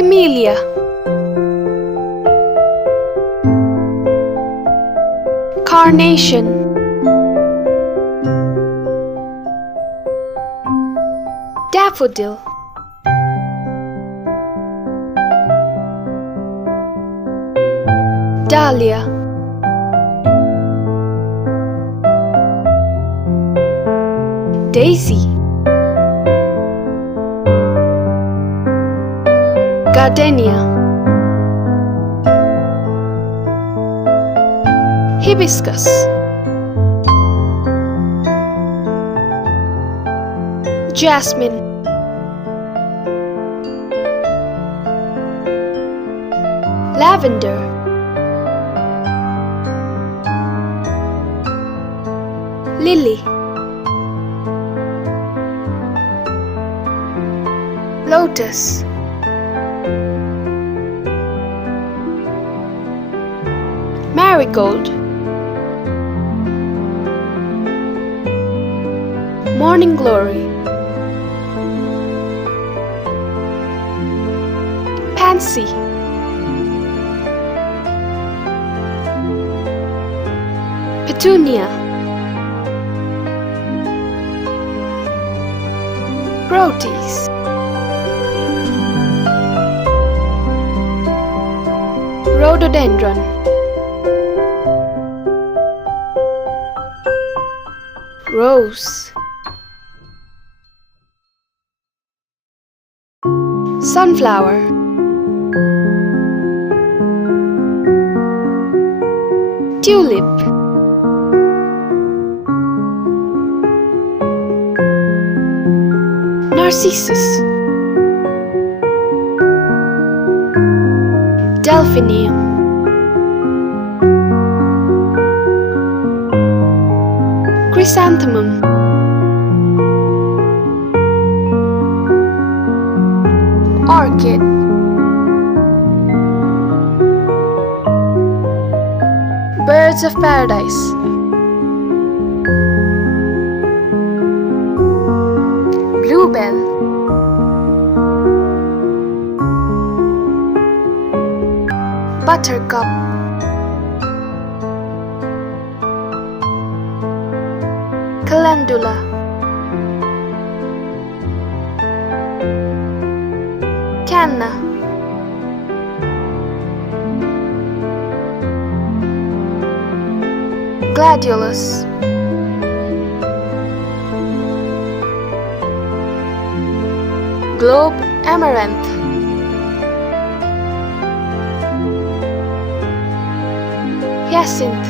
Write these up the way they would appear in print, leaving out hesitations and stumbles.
Camellia, Carnation, Daffodil, Dahlia, Daisy, Gardenia, Hibiscus, Jasmine, Lavender, Lily, Lotus, Marigold, Morning Glory, Pansy, Petunia, Protease, Rhododendron, Rose, Sunflower, Tulip, Narcissus, Delphinium, Chrysanthemum, Orchid, Birds of Paradise, Bluebell, Buttercup, Calendula, Canna, Gladiolus, Globe Amaranth, Hyacinth,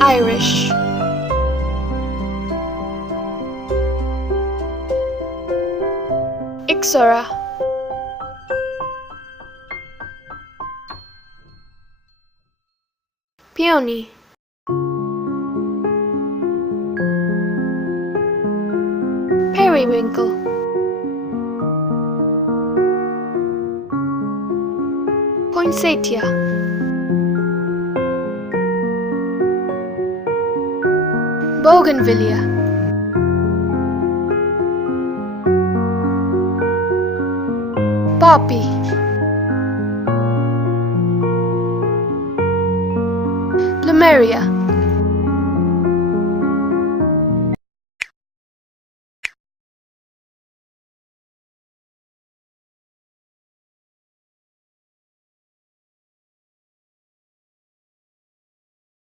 Irish, Ixora, Peony, Periwinkle, Poinsettia, Bougainvillea, Poppy, Plumeria,